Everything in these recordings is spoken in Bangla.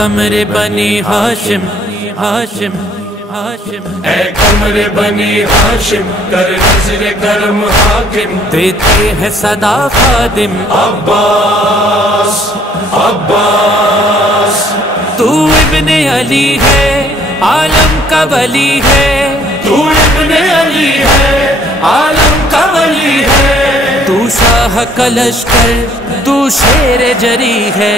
कमरे बनी हाशिम हाशिम हाशिम, ऐ कमरे बनी हाशिम कर नज़रे करम हाकिम, देते हैं सदा खादिम अब्बास अब्बास। तू इब्ने अली है आलम का वली है, तू इब्ने अली है आलम का वली है, तू शाह का लश्कर तू शेर जरी है।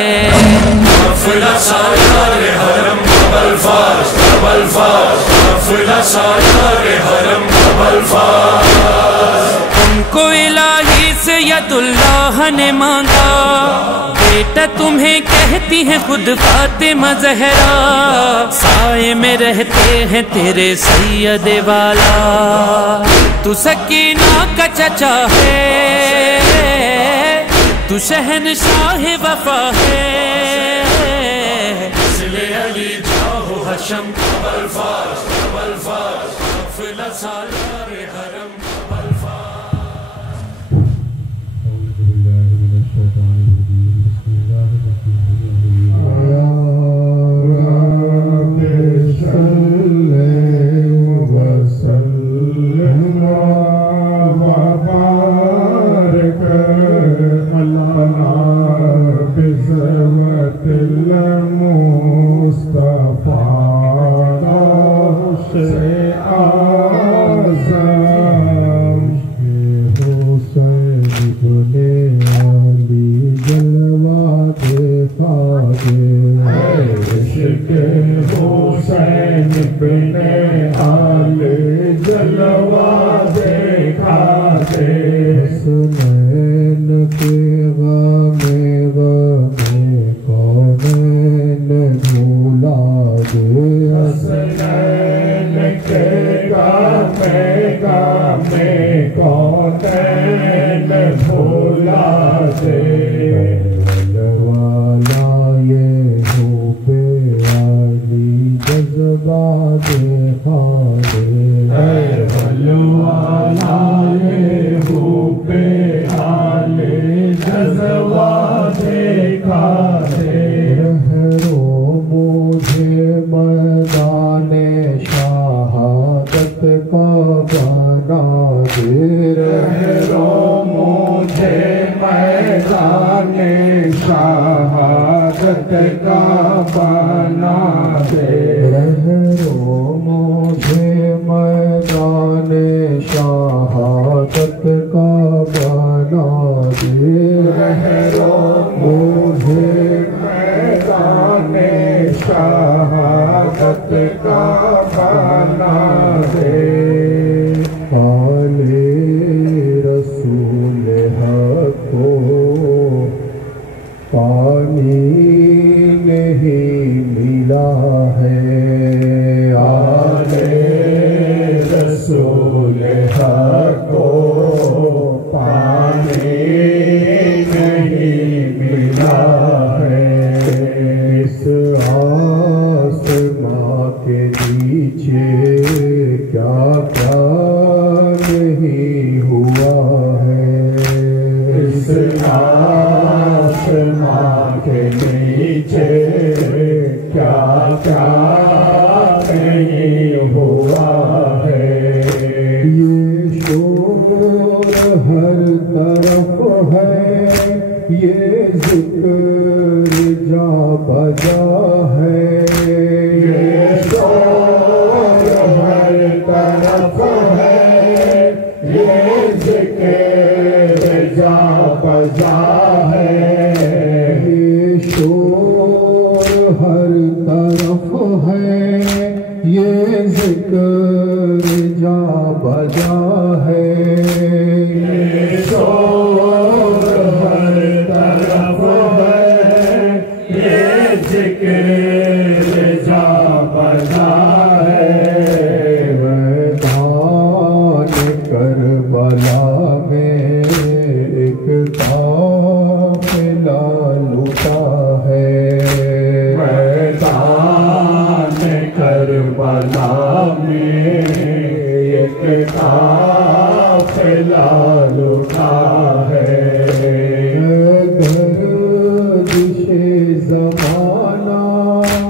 काफिला सायारे हरम बलफास बलफास, काफिला सायारे हरम बलफास। तुमको इलाही से यदुल्लाह ने मांगा, बेटा तुम्हें कहती है खुद फातिमा ज़हरा, साए में रहते हैं तेरे सैयद वाला, तू सकीना का चचा है, तू शहनशाह वफा है। इसलिए अली जाहो हशम बलफास बलफास, काफिला सायारे हरम ज़माना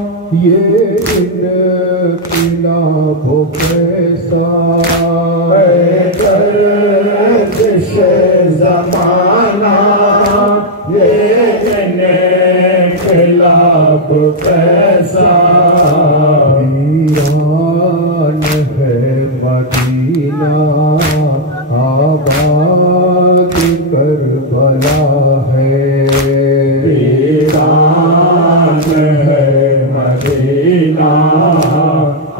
इनकलाब कैसा गर्दिश ज़माना, ये इनकलाब कैसा वीरान है मदीना, आबाद करबला है। वीरान है मदीना,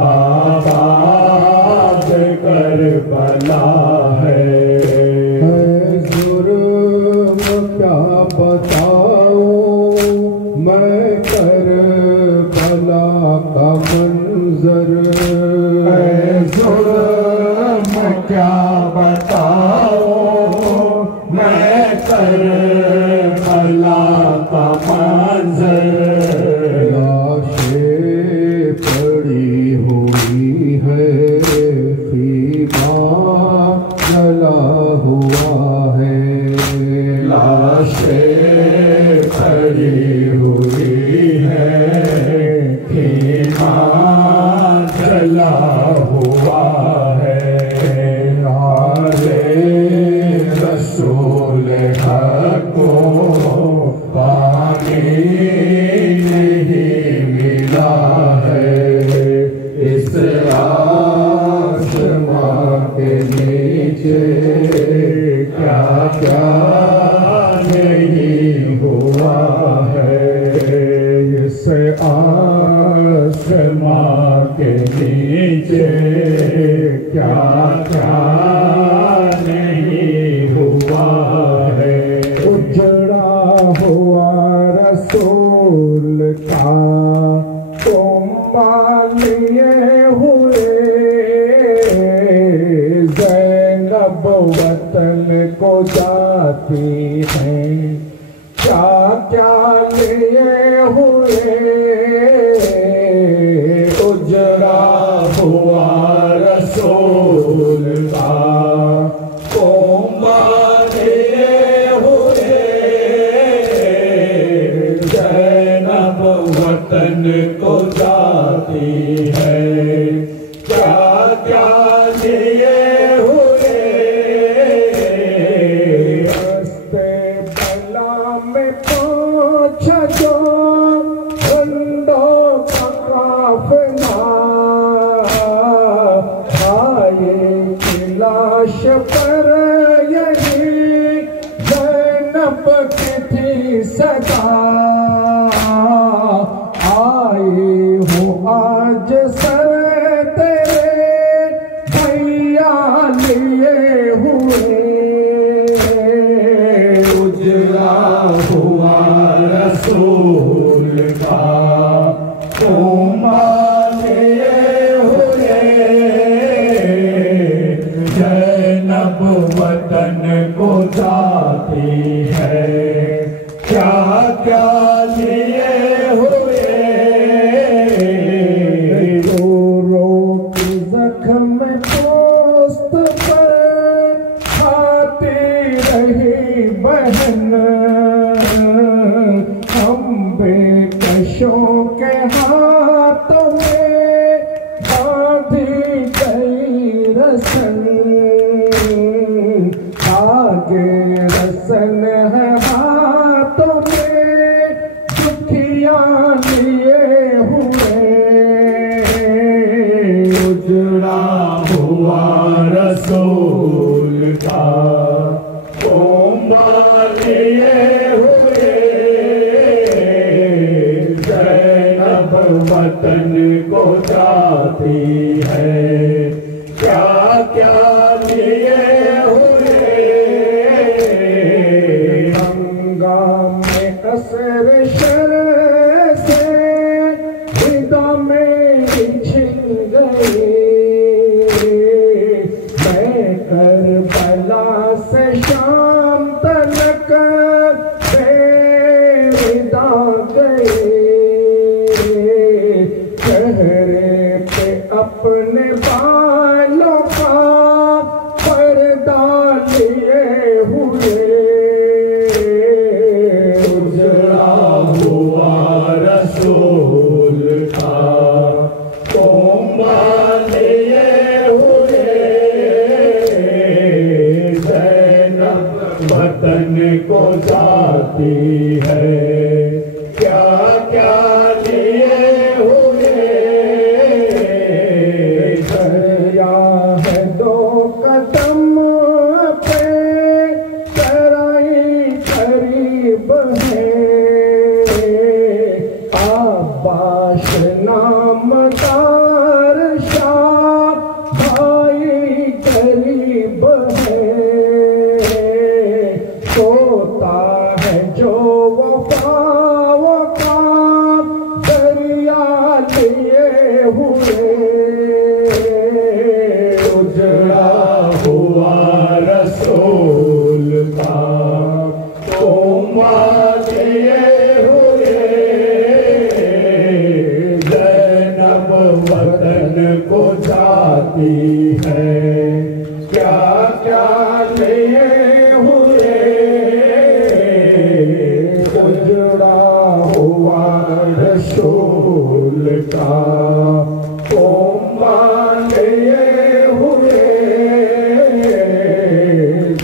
आबाद करबला है। जुर्म क्या बताऊं मैं करबला का मंजर, जुर्म क्या बताऊं मैं करबला का मंजर। लाशें पड़ी हुई है, फीमा जला हुआ है। लाशें पड़ी हुई है, फीमा जला हुआ है। आले रसूल हक को पानी नहीं मिला है, इस आसमां के नीचे क्या क्या नहीं हुआ है। इस आसमां के नीचे क्या क्या नहीं हुआ है। उजड़ा हुआ रसूल का तुम लिए हुए, ज़ैनब वतन को जाती है, क्या क्या लिए हुए। उजड़ा हुआ रसूल का तुम लिए हुए, ज़ैनब वतन को जाती है, क्या क्या लिए हुए। रास्ते बला में पहुंचा जो झंडों का काफिला, आए की लाश पर यही ज़ैनब की थी सदा। आए हो आज सर तेरे भैया लिए हुए, उजला हुआ रसूल का तुम लिए हुए, ज़ैनब वतन को जाती है, क्या क्या लिए हुए। रो रो के जख्म दोस्त पर खाती रही बहन, हम बेकशों के हाथों में बांधी गई रसन, आगे रसन है हाथों में दुखिया लिए हुए। उजड़ा हुआ रसूल का तुम लिए हुए, ज़ैनब वतन को जाती है, क्या क्या लिए हुए। हंगामे असर शर से हिदा मेरी छिन गई, मैं करबला से शाम तलक बेविदा गई, चेहरे पे अपने बालों का नामदार शाह भाई गरीब है, सोता है जो वफाओं का दरिया लिए हुए, उजड़ा हुआ रसूल का तोमा लिए हुए, ज़ैनब वतन को जाती है, क्या क्या लिए हुए, उजड़ा हुआ रसूल का तोमा लिए हुए,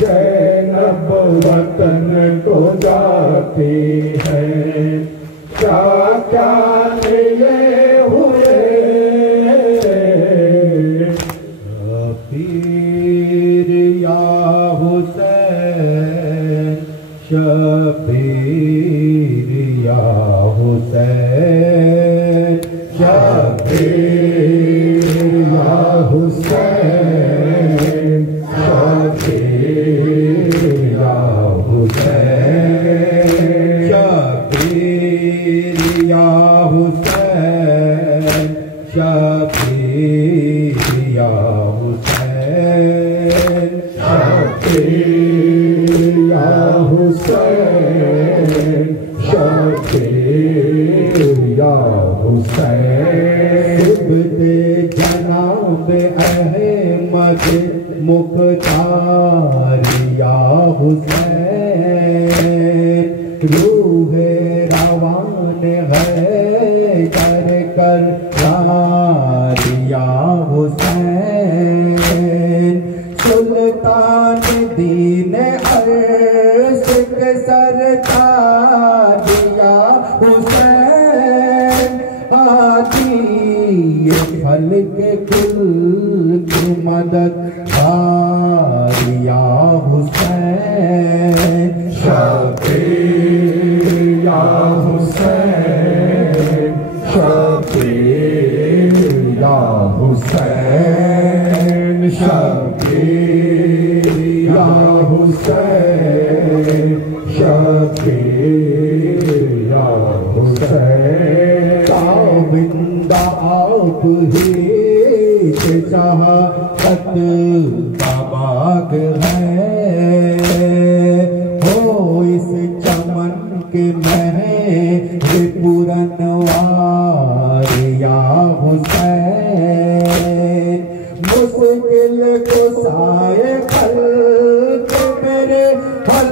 ज़ैनब वतन को जाती है, क्या क्या लिए हुए, शबीर या हुसैन, शबीर या हुसैन, शबीर या हुसैन, शबीर या हुसैन, शबीर या हुसैन, शबीर या हुसैन, शबीर या हुसैन, शबीर या हुसैन, सिबते जनाब अहमद मुख्तार या हुसैन, रूहे रवान है कर कर या हुसैन, सुल्तान दीन अर्श के सरताज या हुसैन, आदि ये फल के कुल की मदद या हुसैन, शबीर या हुसैन, शबीर या हुसैन, शबीर या हुसैन, शबीर या हुसैन, ताबिंदा आप ही के चाहत का बाग है, हो इस चमन के महरे पुरनवार या हुसैन, मुश्किल को साए फल के मेरे फल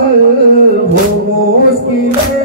हो मुश्किलें,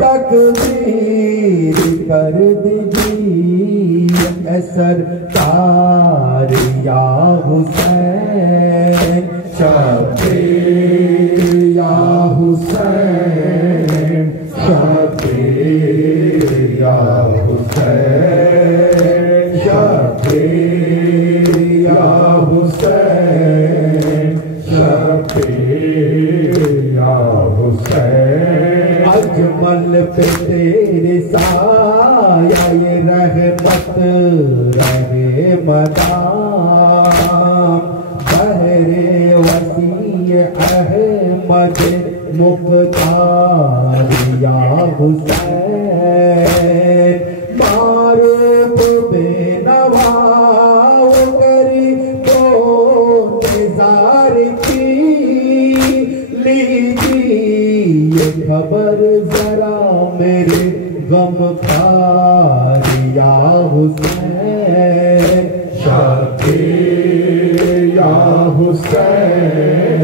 तकदीर कर दीजिए सरकार या हुसैन, शबीर या हुसैन, शबीर या हुसैन, शबीर या हुसैन, शबीर या हुसैन, अजमल पे तेरे साया ये रहमत रहे मदाम, बहरे वसी अहमद मुख्तार या हुसैन, मारूफ बेनवा करी तो निज़ार की, लीजिए खबर जरा मेरे गमखार या हुसैन, शबीर या हुसैन,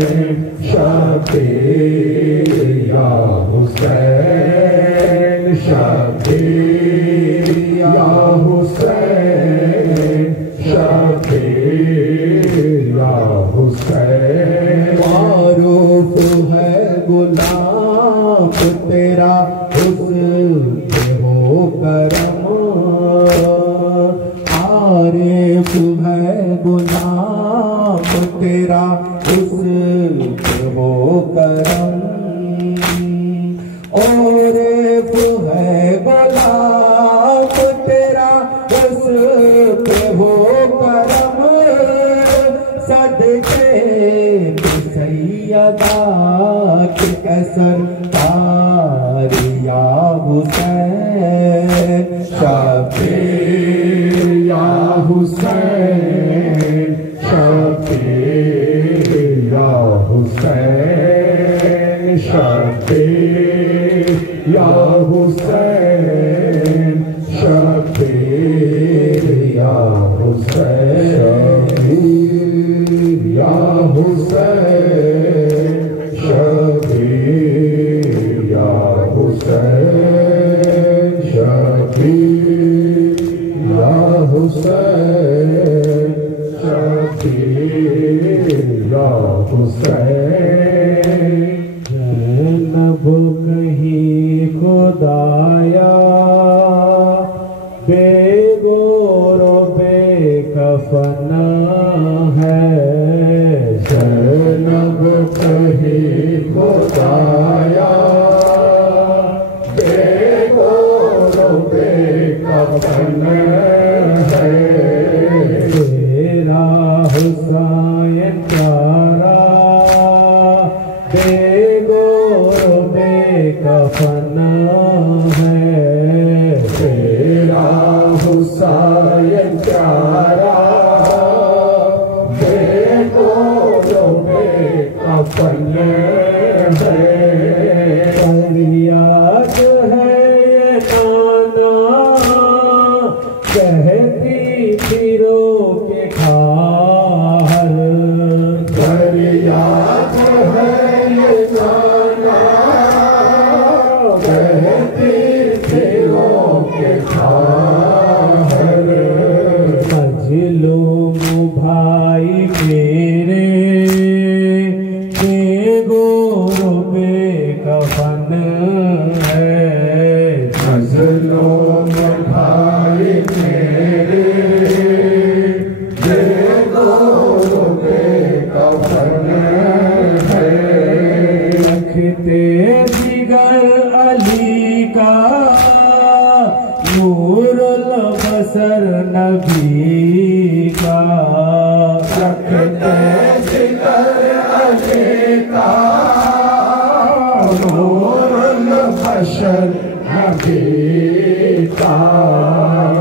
शबीर या हुसैन, शबीर या हुसैन, शबीर या हुसैन, मारूफ है गुलाम तेरा हुस्न हो करम, आरिफ है गुलाम तेरा हुस्न हो करम, और है गुलाम शबीर या हुसैन, शबीर या हुसैन, शबीर या हुसैन, शबीर या हुसैन, शबीर या हुसैन, शबीर या हुसैन, शबीर या हुसैन, शबीर या हुसैन। जैनब कहीं खुदाया बेगोरो बेकफन है, जैनब कहीं खुदाया बेगोरो बेकफन है, तेरा हुसैन प्यारा बेगोरो बेकफन है, तेरा हुसैन प्यारा बेगोरो बेकफन है। फरियाद है ये नाना कहती फिरो के खाहर, फरियाद है ये नाना कहती फिरो के खाहर, मजलूम भाई मेरे बेगोरो बेकफन है, मजलूम भाई मेरे बेगोरो बेकफन है, रखते जिगर अली का नूरुल बसर नबी का, रखते जिगर अली का नूरुल बसर नबी का,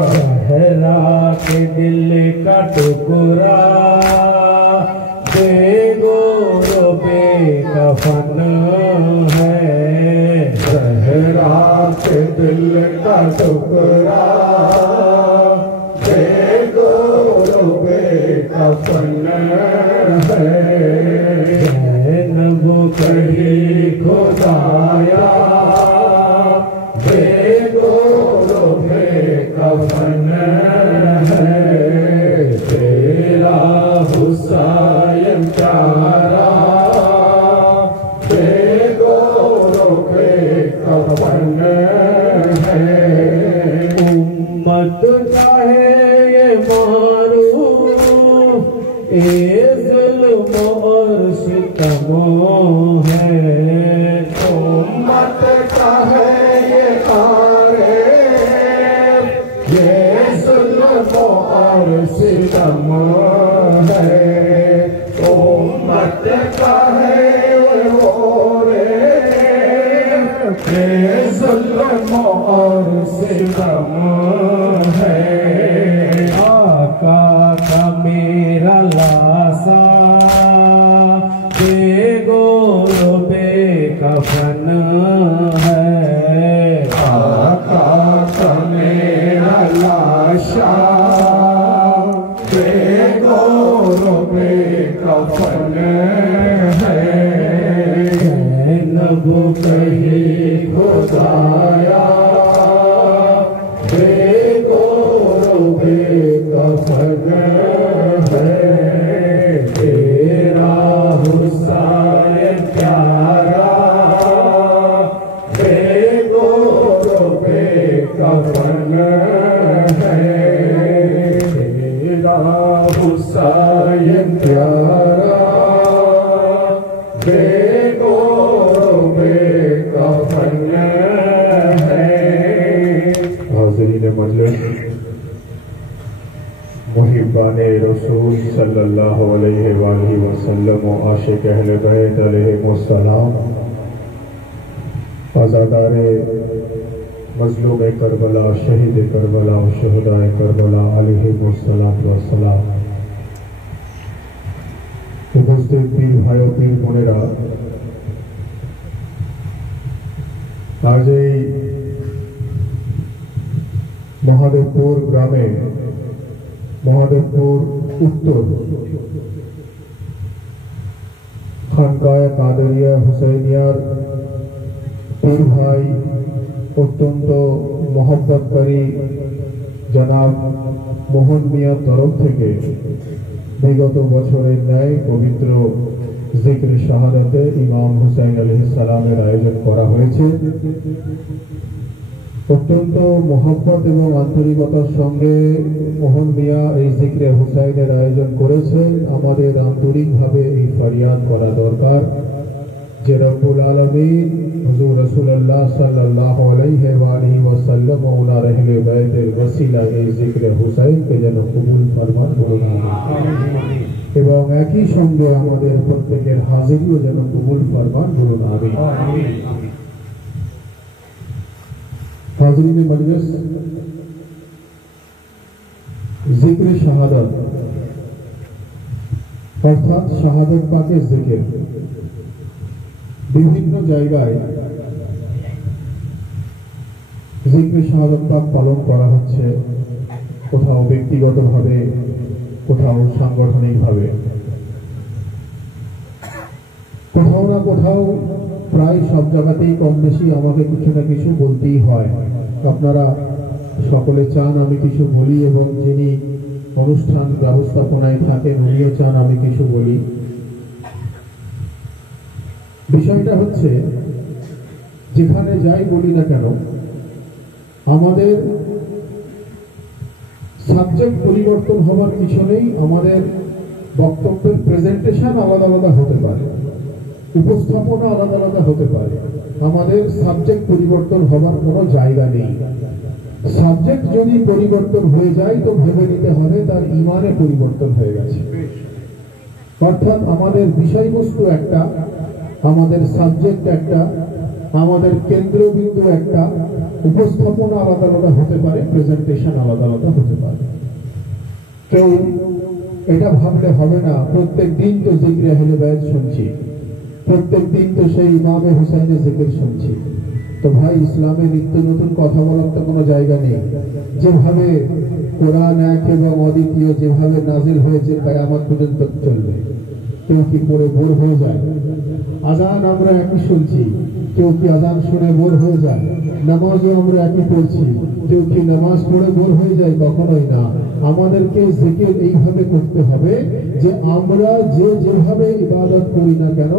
ज़हरा के दिल का टुकड़ा बेगोरो बेकफन है, ज़हरा के दिल का टुकड़ा बेगोरो बेकफन है, जैनब कहीं खुदाया बेगोरो बेकफन है, तेरा हुसैन प्यारा बेगोरो बेकफन है। उम्मत चाहे ये मारू ए जुल्म और सितम है, उम्मत चाहे ये मारे ये जुल्म और सितम है, उम्मत चाहे वो रे ये जुल्म और सितम है, आका का मेरा लासा बेगोरो बेकफन है, आका का मेरा लाशा बेगोरो बेकफन है, जैनब कहीं खुदाया बेगोरो बेकफन है, तेरा हुसैन प्यारा बेगोरो बेकफन है, तेरा हुसैन प्यारा बेगोरो बेकफन है। हाज़रीन मजलिस, मुहिब्बाने रसूल सल्लल्लाहु अलैहि वसल्लम व आशिक अहले बैत अलैहिमुस्सलाम, आज़ादारे मजलूम करबला, शहीद करबला, शहदाए करबला अलैहिमुस्सलाम। उपस्थित पीर भाई और पीर बोनेरा, आज महादेवपुर ग्रामे महादेवपुर उत्तर खानकाए कादरिया हुसैनियार पीर भाई अत्यंत मोहब्बतकारी जनाब मोहन मिया तरफ থেকে বিগত বছরের ন্যায় পবিত্র জিকরে শাহাদাতে ইমাম হুসাইন আলাইহিস সালামের আয়োজন করা হয়েছে। অত্যন্ত মোহব্বত এবং আন্তরিকতার সঙ্গে মোহন মিয়া এই জিকরে হুসাইনের আয়োজন করেছেন। আমাদের আন্তরিকভাবে এই ফরিয়াদ করা দরকার যে রব্বুল আলামিন হুজুর রাসূলুল্লাহ সাল্লাল্লাহু আলাইহি ওয়া আলিহি ওয়াসাল্লাম ও ওনার আহলে বাইতের ওসিলা এই জিকরে হুসাইনকে যেন কবুল ফরমান বলুন আমিন। এবং একই সঙ্গে আমাদের প্রত্যেকের হাজিরিও যেন কবুল ফরমান বলুন আমিন। हाज़रीन मजलिस, जिक्र शहादत अर्थात शहादत पाके जिक्र विभिन्न জায়গায় जिक्र शहादत पाक पालन करा হচ্ছে, কোথাও ব্যক্তিগতভাবে, কোথাও সাংগঠনিকভাবে, কোথাও না কোথাও প্রায় সব জায়গাতেই কম বেশি আমাকে কিছু না কিছু বলতেই হয়। আপনারা সকলে চান আমি কিছু বলি এবং যিনি অনুষ্ঠান ব্যবস্থাপনায় থাকেন উনিও চান আমি কিছু বলি। বিষয়টা হচ্ছে যেখানে যাই বলি না কেন আমাদের সাবজেক্ট পরিবর্তন হওয়ার কিছু নেই। আমাদের বক্তব্যের প্রেজেন্টেশন আলাদা আলাদা হতে পারে, উপস্থাপনা আলাদা আলাদা হতে পারে, আমাদের সাবজেক্ট পরিবর্তন হওয়ার কোনো জায়গা নেই। সাবজেক্ট যদি পরিবর্তন হয়ে যায় তো ভেবে নিতে হবে তার ইমানে পরিবর্তন হয়ে গেছে। অর্থাৎ আমাদের বিষয়বস্তু একটা, আমাদের সাবজেক্ট একটা, আমাদের কেন্দ্রবিন্দু একটা, উপস্থাপনা আলাদা আলাদা হতে পারে, প্রেজেন্টেশন আলাদা আলাদা হতে পারে। কেউ এটা ভাবলে হবে না প্রত্যেক দিন তো জিকরে আহলে বাইত শুনছি, প্রত্যেক দিন তো সেই ইমামে হুসাইনের জিকির শুনছি। তো ভাই ইসলামে নিত্য নতুন কথা বলার তো কোনো জায়গা নেই। যেভাবে কোরআন এক এবং অদ্বিতীয়, যেভাবে নাজিল হয়েছে কিয়ামত পর্যন্ত চলবে। কেউ কি পড়ে বোর হয়ে যায়? আজান আমরা একই শুনছি, কেউ কি আজান শুনে বোর হয়ে যায়? নামাজও আমরা একই পড়ছি, কেউ কি নামাজ পড়ে বোর হয়ে যায়? কখনোই না। আমাদেরকে জিকির এইভাবে করতে হবে যে আমরা যেভাবে ইবাদত করি না কেন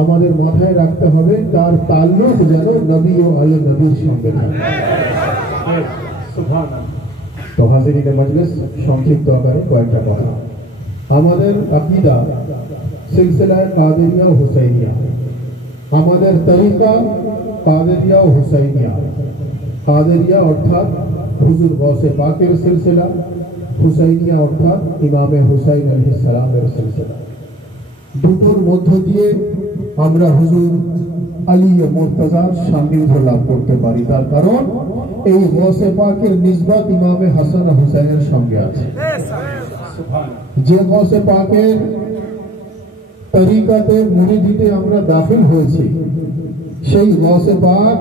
আমাদের মাথায় রাখতে হবে তার তাল্লুক যেন নবী ও আলে নবীর সঙ্গে থাকে। তো হাজিরিনে মজলিস, সংক্ষিপ্ত আকারে কয়েকটা কথা। আমাদের আকীদা সিলসিলায়ে কাদেরিয়া ও হুসাইনিয়া, আমাদের তরিকা কাদেরিয়া ও হুসাইনিয়া। কাদেরিয়া অর্থাৎ হুজুর গৌসে পাকের সিলসিলা, হুসাইনিয়া অর্থাৎ ইমামে হুসাইন আলাইহিস সালামের সিলসিলা। দুটোর মধ্য দিয়ে আমরা হুজুর আলী মুর্তজার সান্নিধ্য লাভ করতে পারি। তার কারণ এই গৌসে পাকের নিসবত ইমামে হাসান হুসাইনের সঙ্গে আছে। যে গৌসে পাকের তরিকাতে মুরিদিতে আমরা দাখিল হয়েছি সেই গৌসে পাক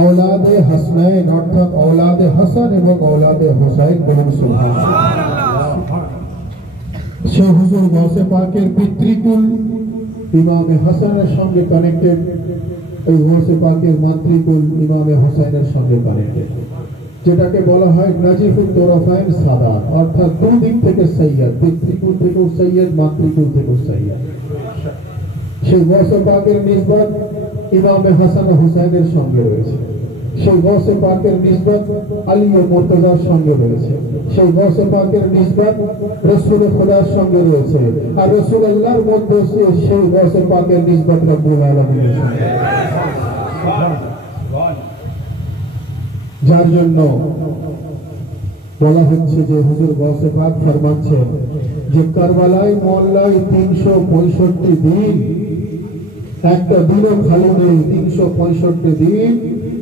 औलादे हसनैन अर्थात औलादे हसन এবং औलादे হুসাইন বলুন সুবহানাল্লাহ। সে হুজুর গৌসে পাকের পিতৃকুল ইমামে হাসানের সঙ্গে কানেক্টেড, এই গৌসে পাকের মাতৃকুল ইমামে হুসাইনের সঙ্গে কানেক্টেড, যেটাকে বলা হয় নাজিফুত তোরাফাইন সাদাত, অর্থাৎ দুই দিক থেকে সৈয়দ, পিতৃকুল থেকেও সৈয়দ, মাতৃকুল থেকেও সৈয়দ। সেই গৌসে পাকের নিসবত ইমামে হাসান হুসাইনের সঙ্গে রয়েছে, সেই গৌসে পাকের নিসবত আলী ও মুর্তজার সঙ্গে রয়েছে, সেই গৌসে পাকের নিসবত রাসূল খোদার সঙ্গে রয়েছে, আর রাসূলুল্লাহর মধ্যে সেই গৌসে পাকের নিসবত রব্বুল আলামিনের সঙ্গে। যার জন্য বলা হচ্ছে যে হুজুর গৌসে পাক ফরমাচ্ছেন যে কারবালায় মহল্লায় 365 দিন, একটা দিনও খালি নেই, 365 দিন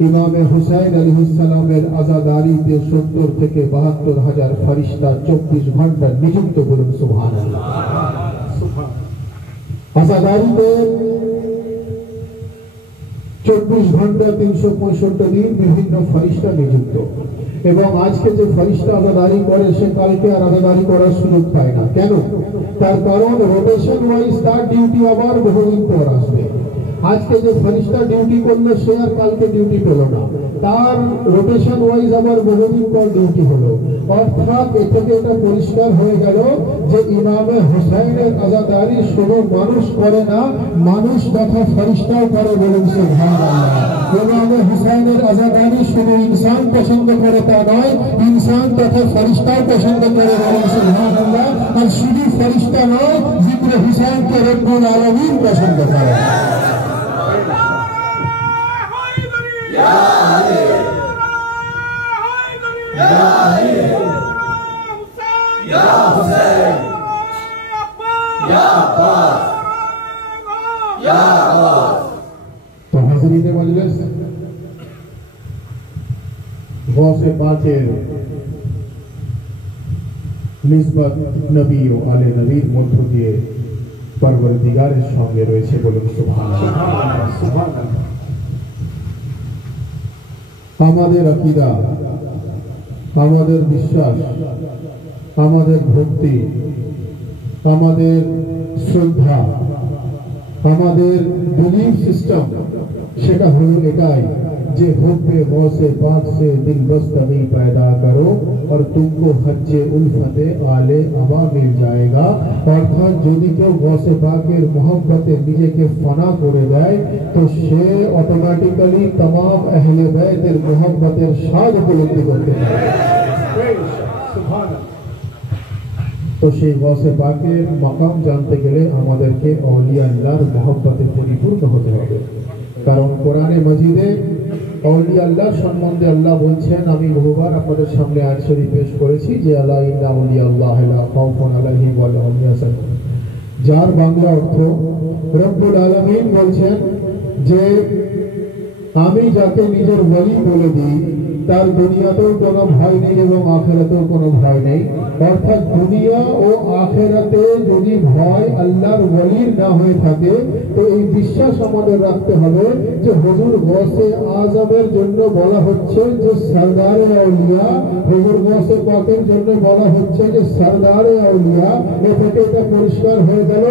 ইমামে হুসাইন আলাইহিসসালামের আযাদারিতে 70 থেকে 72,000 ফেরেশতা 24 ঘন্টা নিযুক্ত, বলুন সুবহানাল্লাহ। আযাদারিতে 24 ঘন্টা 365 দিন বিভিন্ন ফেরেশতা নিযুক্ত, এবং আজকে যে ফেরেশতা আযাদারি করে সে কালকে আর আযাদারি করার সুযোগ পায় না। কেন? তার কারণ রোটেশন ওয়াইজ তার ডিউটি আবার বহুদিন পর আসবে। আজকে যে ফেরেশতা ডিউটি করলো সে আর কালকে ডিউটি পেল না, তার রোটেশন ওয়াইজ আবার বহুদিন পর ডিউটি হলো। অর্থাৎ এ থেকে এটা পরিষ্কার হয়ে গেল যে ইমামে হুসাইনের আযাদারি শুধু মানুষ করে না, মানুষ তথা ফেরেশতাও করে, বলুন সুবহানাল্লাহ। ইমামে হুসাইনের আযাদারি শুধু ইনসান পছন্দ করে তা নয়, ইনসান তথা ফেরেশতাও পছন্দ করে, বলুন সুবহানাল্লাহ। আর শুধু ফেরেশতা নয়, জিক্রে হুসাইনকে রব্বুল আলামিন পছন্দ করে। तो हाज़रीन मजलिस, गौसे पाकेर निस्बत नबी ও আলে নবীর মধ্য দিয়ে পরবর্তীগারের সঙ্গে রয়েছে, বলুন সুবহানাল্লাহ। সুবহানাল্লাহ। আমাদের আকীদা, আমাদের বিশ্বাস, আমাদের ভক্তি, আমাদের শ্রদ্ধা, আমাদের বিলিফ সিস্টেম সেটা হলো এটাই যে हुब्बे गौसे पाक से दिल बस्तगी पैदा करो और तुमको हज्जे उल्फते आले अबा मिल जाएगा। অর্থাৎ যদি কেউ গৌসে পাকের মহব্বতে নিজেকে ফানা করে দেয় তো সে অটোমেটিক্যালি तमाम আহলে বাইতের মহব্বতের স্বাদ উপলব্ধি করতে পারে। তো সেই গৌসে পাকের মাকাম জানতে গেলে আমাদেরকে আউলিয়া আল্লাহর মহব্বতে পরিপূর্ণ হতে হবে। কারণ কোরআনে মাজিদে আউলিয়া আল্লাহ সম্বন্ধে আল্লাহ বলছেন, আমি বহুবার আপনাদের সামনে আয়াত শরীফ পেশ করেছি যে আলা ইন্না আউলিয়া আল্লাহ লা খাউফুন আলাইহিম ওয়া লা হুম ইয়াহজানুন, যার বাংলা অর্থ রব্বুল আলামিন বলছেন যে আমি যাকে নিজের ওলি বলে দিই তার দুনিয়াতেও কোনো ভয় নেই এবং আখিরাতেও কোনো ভয় নেই। অর্থাৎ দুনিয়া ও আখিরাতে যদি ভয় আল্লাহর ওলির না হয়ে থাকে তো এই বিশ্বাস আমাদের রাখতে হবে যে হুজুর গৌসে আজমের জন্য বলা হচ্ছে যে সরদারে আউলিয়া, হুজুর গৌসে পাকের জন্য বলা হচ্ছে যে সরদারে আউলিয়া। এ থেকে এটা পরিষ্কার হয়ে গেল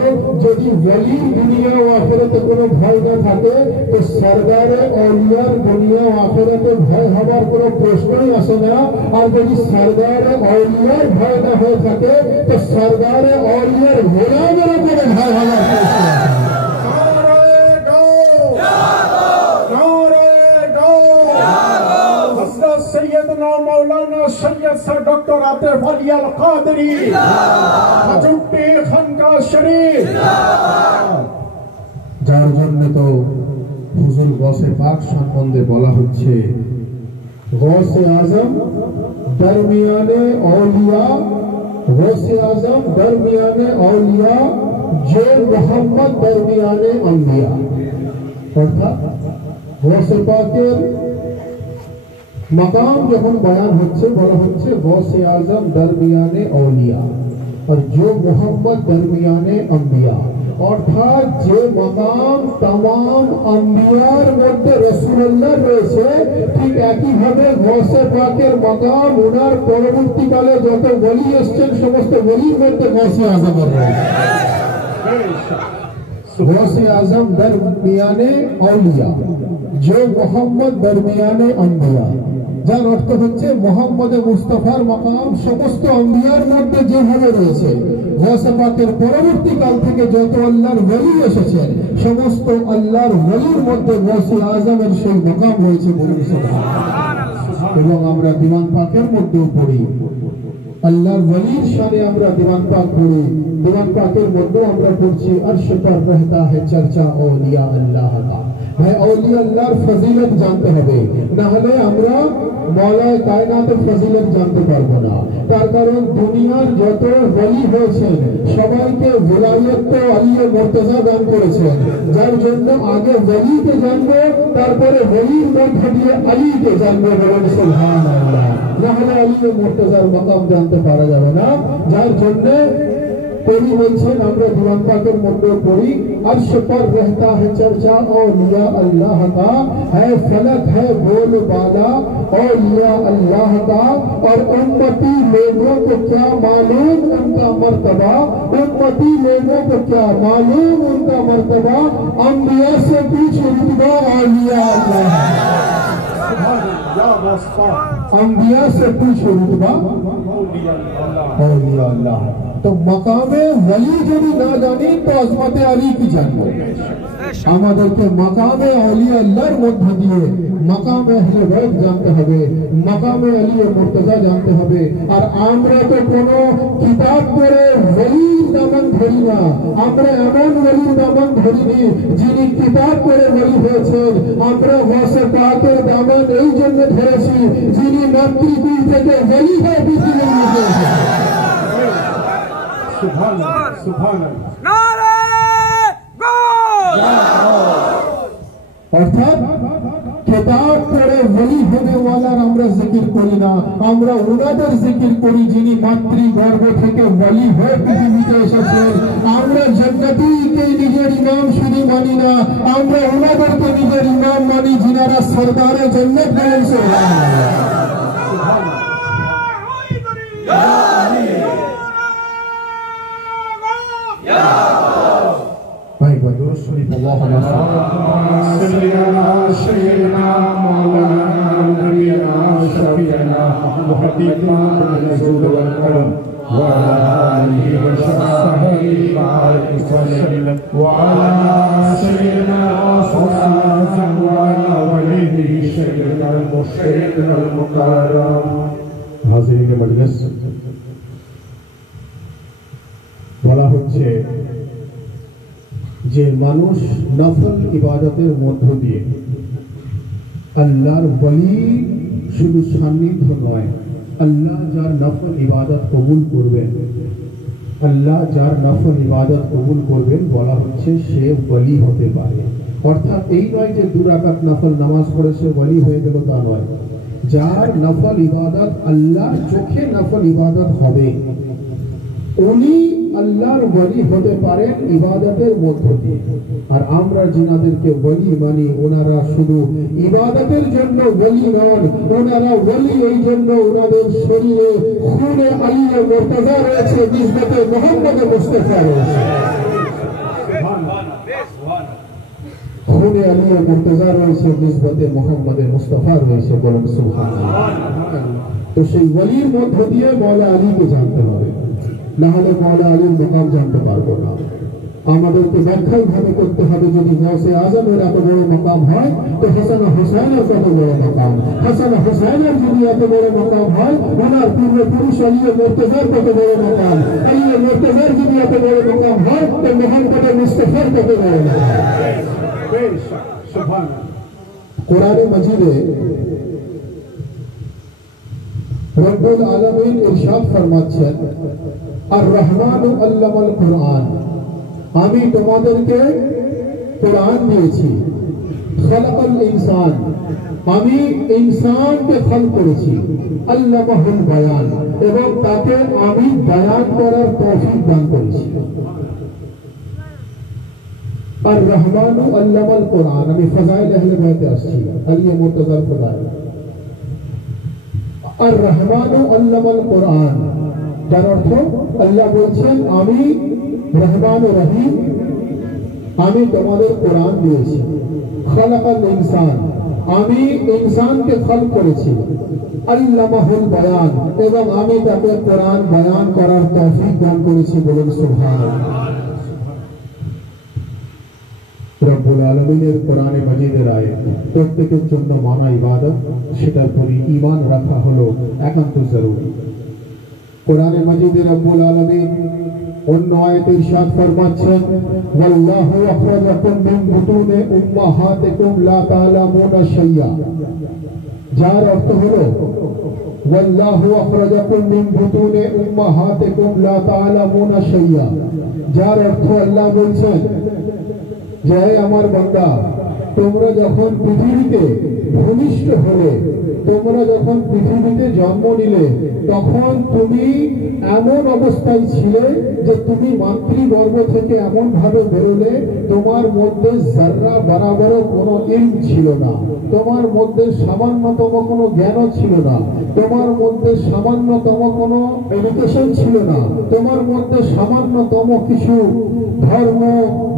যদি ওলির দুনিয়া ও আখিরাতে কোনো ভয় না থাকে তো সরদারে আউলিয়ার দুনিয়া ও আখিরাতে ভয় হবার কোনো প্রশ্নই আসে না। আর যদি সরদারে আউলিয়ার ভয় না হয়ে থাকে তো সরদারে আউলিয়ার গোলামেরও কোনো ভয় হবার প্রশ্ন আসে না। सैयदना मौलाना सैयद सर डॉक्टर आतिफ अली अल कादरी हजूटी खानका शरीफ, যার জন্য তো হুজুর গৌসে পাক সম্বন্ধে বলা হচ্ছে গৌসে আজম দরমিয়ানে औलिया, गौसे आजम दरमियाने औलिया जो मोहम्मद दरमियाने अंबिया। অর্থাৎ গৌসে পাকের मकाम যখন বয়ান হচ্ছে বলা হচ্ছে গৌসে আজম দরমিয়ানে औलिया और जो मोहम्मद दरमियाने अंबिया। অর্থাৎ যে মকাম तमाम अंबियार মধ্যে রাসূলুল্লাহ রয়েছে ঠিক একইভাবে গৌসে পাকের মকাম ওনার পরবর্তীকালে যত ওলি এসেছেন সমস্ত ওলির মধ্যে গৌসে আজম রয়েছে। गौसे आजम दरमियाने औलिया जो मोहम्मद दरमियाने अंबिया, যার অর্থ হচ্ছে মোহাম্মদে মুস্তাফার মাকাম সমস্ত আম্বিয়ার মধ্যে যেভাবে রয়েছে গৌসে পাকের পরবর্তীকাল থেকে যত আল্লাহর ওলি এসেছেন সমস্ত আল্লাহর ওলির মধ্যে গৌসে আজমের সেই মাকাম রয়েছে, বলুন সুবহানাল্লাহ। এবং আমরা দিওয়ান পাকের মধ্যেও পড়ি আল্লাহর ওলির শানে, আমরা দিওয়ান পাক পড়ি, দিওয়ান পাকের মধ্যেও আমরা পড়ছি अर्श पर रहता है चर्चा औलिया अल्लाह का। ভাই আউলিয়া আল্লাহর ফজিলত জানতে হবে, না হলে আমরা মওলায়ে কায়নাতের ফজিলত জানতে পারবো না। তার কারণ দুনিয়ার যত ওলি হয়েছেন সবাইকে ওলায়ত তো আলিয়ে মুর্তজা দান করেছেন, যার জন্য আগে ওলিকে জানবো, তারপরে ওলির মধ্য দিয়ে আলীকে জানবো। বলেন সুবহানাল্লাহ। না হলে আলিয়ে মুর্তজার মাকাম জানতে পারা যাবে না। যার জন্য কবি বলছেন, আমরা কুরআন পাকের মধ্যে পড়ি, अर्श पर रहता है चर्चा औलिया अल्लाह का, है फलक है बोलबाला औलिया अल्लाह का, और उम्मती लोगों को क्या मालूम उनका मर्तबा, उम्मती लोगों को क्या मालूम उनका मर्तबा, अंबिया से पूछो रुतबा औलिया अल्लाह, अंबिया से पूछो रुतबा औलिया अल्लाह। तो मकामे वली যদি না জানি তো আজমতে আলী কি জানবো? আমাদেরকে মাকামে আউলিয়া আল্লাহর মধ্য দিয়ে মাকামে আহলে বাইত জানতে হবে, মাকামে আলী মুর্তজা জানতে হবে। আর আমরা তো কোনো কিতাব পড়ে ওলির দামান ধরি না, আমরা এমন ওলির দামান ধরিনি যিনি কিতাব পড়ে ওলি হয়েছেন। আমরা ওয়াসে পাকের দামান এই জন্য ধরেছি যিনি মাতৃকুল থেকে ওলি হয়ে পৃথিবীর মধ্যে এসেছেন। অর্থাৎ কিতাব পড়ে ওলি হতে ওয়ালার আমরা জিকির করি না, আমরা ওনাদের জিকির করি যিনি মাতৃগর্ভ থেকে ওলি হয়ে পৃথিবীতে এসেছেন। আমরা জান্নাতীকে নিজের ইমাম শুধু মানি না, আমরা ওনাদেরকে নিজের ইমাম মানি যিনারা সরদারে জান্নাত। বলেন সুবহানাল্লাহ। भाई बदर शरीफ अल्लाह सल्लल्लाहु सय्यदना मौलाना नबीना शफीना मुहद्दिना नज़ूल वल करम व आलिहि व सहाबिहि वसल्लम व अला सय्यदना सल्लल्लाहु अलैहि वलिहि सय्यदना मुशरिक अल मुकर्रम। हाज़िरीन मजलिस, বলা হচ্ছে যে মানুষ নফল ইবাদতের মধ্য দিয়ে আল্লাহর ওলি শুধু সান্নিধ্য নয়, আল্লাহ যার নফল ইবাদত কবুল করবেন, আল্লাহ যার নফল ইবাদত কবুল করবেন বলা হচ্ছে সে ওলি হতে পারে। অর্থাৎ এই নয় যে 2 রাকাত নফল নামাজ পড়ে সে ওলি হয়ে গেল, তা নয়। যার নফল ইবাদত আল্লাহর চোখে নফল ইবাদত হবে উনি আল্লাহর ওলি হতে পারেন ইবাদতের মধ্য দিয়ে। আর আমরা যিনাদেরকে ওলি মানি ওনারা শুধু ইবাদতের জন্য ওলি নন, ওনারা ওলি এই জন্য ওনাদের শরীরে খুনে আলিয়ে মুর্তজা রয়েছে, নিসবতে মুহাম্মদ মুস্তাফা রয়েছে। খুনে আলিয়ে মুর্তজা রয়েছে, নিসবতে মুহাম্মদ মুস্তাফা রয়েছে। বলেন সুবহানাল্লাহ। তো সেই ওলির মধ্য দিয়ে মওলা আলীকে জানতে হবে, না হলে মওলা আলীর মাকাম জানতে পারবো না। আমাদেরকে ব্যাখ্যাই ভাবে করতে হবে, যদি গাউসে আজমের এত বড় মাকাম হয় তো হাসান হুসাইনের কত বড় মাকাম, হাসান হুসাইনের যদি এত বড় মাকাম হয় ওনার পূর্বপুরুষ আলিয়ে মুর্তজার কত বড় মাকাম, আলিয়ে মুর্তজার যদি এত বড় মাকাম হয় তো মুহাম্মদ মুস্তাফার কত বড় মাকাম। কোরআনে মাজিদে রব্বুল আলামিন ইরশাদ ফরমাচ্ছেন, আর রহমানু আল্লামাল কুরআন, আমি তোমাদেরকে কোরআন দিয়েছি। খালাকাল ইনসান, আমি ইনসানকে খালক করেছি। আল্লামাহুল বায়ান, এবং তাকে আমি বয়ান করার তৌফিক দান করেছি। আর রহমানু আল্লামাল কুরআন, আমি ফজাইল আহলে বাইতে আসছি, আলিয়ে মুর্তজার ফজাইল। আর রহমানু আল্লামাল কুরআন, যার অর্থ আল্লাহ বলছেন আমি রহমান ও রহিম, আমি তোমাদের কোরআন দিয়েছি। খালাকাল ইনসান, আমি ইনসানকে খালক করেছি। আল্লামাহুল বায়ান, এবং আমি তাকে কোরআন বয়ান করার তৌফিক দান করেছি। বলুন সুবহানাল্লাহ। রব্বুল আলামিনের কোরআনে মাজিদের আয়াত প্রত্যেকের জন্য মানা ইবাদত, সেটার প্রতি ঈমান রাখা হলো একান্ত জরুরি। কোরআনে মাজিদে রব্বুল আলামিন অন্য আয়াতে ইরশাদ ফরমাচ্ছেন ওয়াল্লাহু আখরাজাকুম মিন বুতুনি উম্মাহাতিকুম লা তা'লামুনা শাইয়া, যার অর্থ হলো ওয়াল্লাহু আখরাজাকুম মিন বুতুনি উম্মাহাতিকুম লা তা'লামুনা শাইয়া, যার অর্থ আল্লাহ বলছেন যে আমার বান্দা, তোমরা যখন পৃথিবীতে ভূমিষ্ঠ হলে, তোমরা যখন পৃথিবীতে জন্ম নিলে, তখন তুমি এমন অবস্থায় ছিলে যে তুমি মাতৃগর্ভ থেকে এমন ভাবে বেরোলে তোমার মধ্যে যাররা বরাবর কোনো ইলম ছিল না, তোমার মধ্যে সামান্যতম কোনো জ্ঞানও ছিল না, তোমার মধ্যে সামান্যতম কোনো এডুকেশন ছিল না, তোমার মধ্যে সামান্যতম কিছু ধর্ম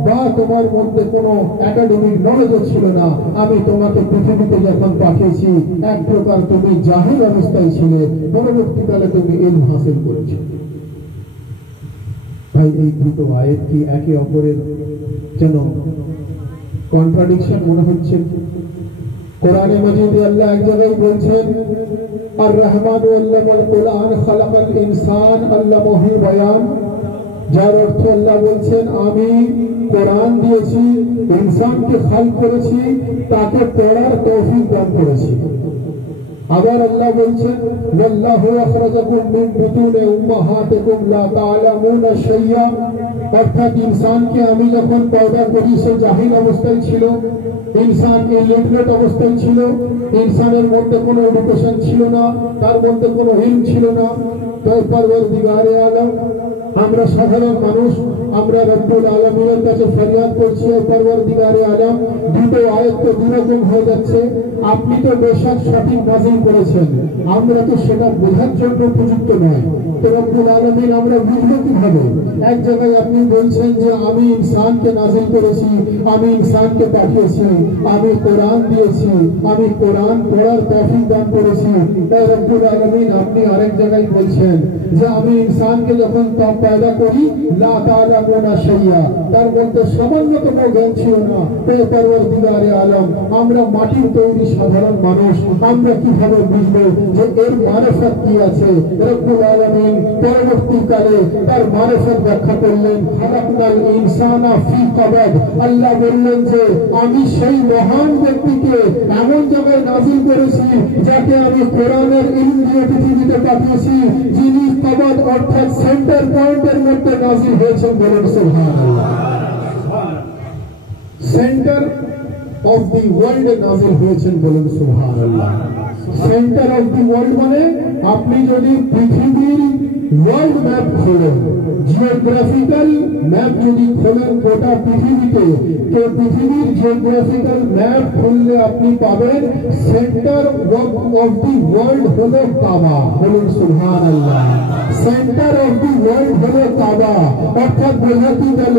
বা তোমার মধ্যে কোনো একাডেমিক নলেজও ছিল না। আমি তোমাকে পৃথিবীতে যখন পাঠিয়েছি এক প্রকার তুমি জাহিল অবস্থায় ছিলে, পরবর্তীকালে তুমি ইলম হাসিল করেছো। ভাই, এই দুটো আয়াত কি একে অপরের যেন কন্ট্রাডিকশন মনে হচ্ছে? কোরআনে মাজিদে আল্লাহ এক জায়গায় বলছেন আর রহমান আল্লামাল কোরআন খালাকাল ইনসান আল্লামাহুল বায়ান, যার অর্থ আল্লাহ বলছেন আমি কোরআন দিয়েছি, ইনসানকে খালক করেছি, তাকে পড়ার তৌফিক দান করেছি। আবার আল্লাহ বলছেন ওয়াল্লাহু আখরাজাকুম মিন বুতুনি উম্মাহাতিকুম লা তা'লামুনা শাইয়া, অর্থাৎ ইনসানকে আমি যখন পয়দা করি সে জাহিল অবস্থায় ছিল, ইনসান ইলিটারেট অবস্থায় ছিল, ইনসানের মধ্যে কোনো এডুকেশন ছিল না, তার মধ্যে কোনো ইলম ছিল না। তাই পরওয়ারদিগারে আলম, আমরা সাধারণ মানুষ, আমরা রব্বুল আলামিনের কাছে ফরিয়াদ করছি, পরওয়ারদিগারে আলম দুটো আয়াত তো দুরকম হয়ে যাচ্ছে। আপনি তো বেশক সঠিক নাযিল করেছেন, আমরা তো সেটা বোঝার জন্য উপযুক্ত নয়। তো রব্বুল আলামিন আমরা বুঝবো কিভাবে? এক জায়গায় আপনি বলছেন যে আমি ইনসানকে নাযিল করেছি, আমি ইনসানকে পাঠিয়েছি, আমি কোরআন দিয়েছি, আমি কোরআন পড়ার তৌফিক দান করেছি। তাই রব্বুল আলামিন আপনি আরেক জায়গায় বলছেন যে আমি ইনসানকে যখন পয়দা করি লা তা'লামুনা শাইয়া, তার মধ্যে সামান্যতম জ্ঞান ছিল না। তাই পরওয়ারদিগারে আলম, আমরা মাটির তৈরি সাধারণ মানুষ, আমরা কিভাবে বুঝবো যে এর মারিফত কি আছে? রব্বুল আলামিন পরবর্তীকালে তার মারিফত ব্যাখ্যা করলেন খালাকনাল ইনসানা ফি কাবাদ, আল্লাহ বললেন যে আমি সেই মহান ব্যক্তিকে এমন জায়গায় নাযিল করেছি যাকে আমি কোরআনের ইলম দিয়ে পৃথিবীতে পাঠিয়েছি, যিনি কাবাদ অর্থাৎ সেন্টার পয়েন্টের মধ্যে নাযিল হয়েছেন। বলুন সুবহানাল্লাহ। সেন্টার অফ দি ওয়ার্ল্ড নাযিল হয়েছেন, বলুন সুবহানাল্লাহ। সেন্টার অফ দি ওয়ার্ল্ড মানে আপনি যদি পৃথিবীর ওয়ার্ল্ড ম্যাপ খোলেন, জিওগ্রাফিক্যাল ম্যাপ যদি খোলেন গোটা পৃথিবীতে, তো পৃথিবীর জিওগ্রাফিক্যাল ম্যাপ খুললে আপনি পাবেন সেন্টার অফ দি ওয়ার্ল্ড হলো কাবা। বলুন সুবহানাল্লাহ। সেন্টার অফ দি ওয়ার্ল্ড হলো কাবা, অর্থাৎ বোঝাতে গেল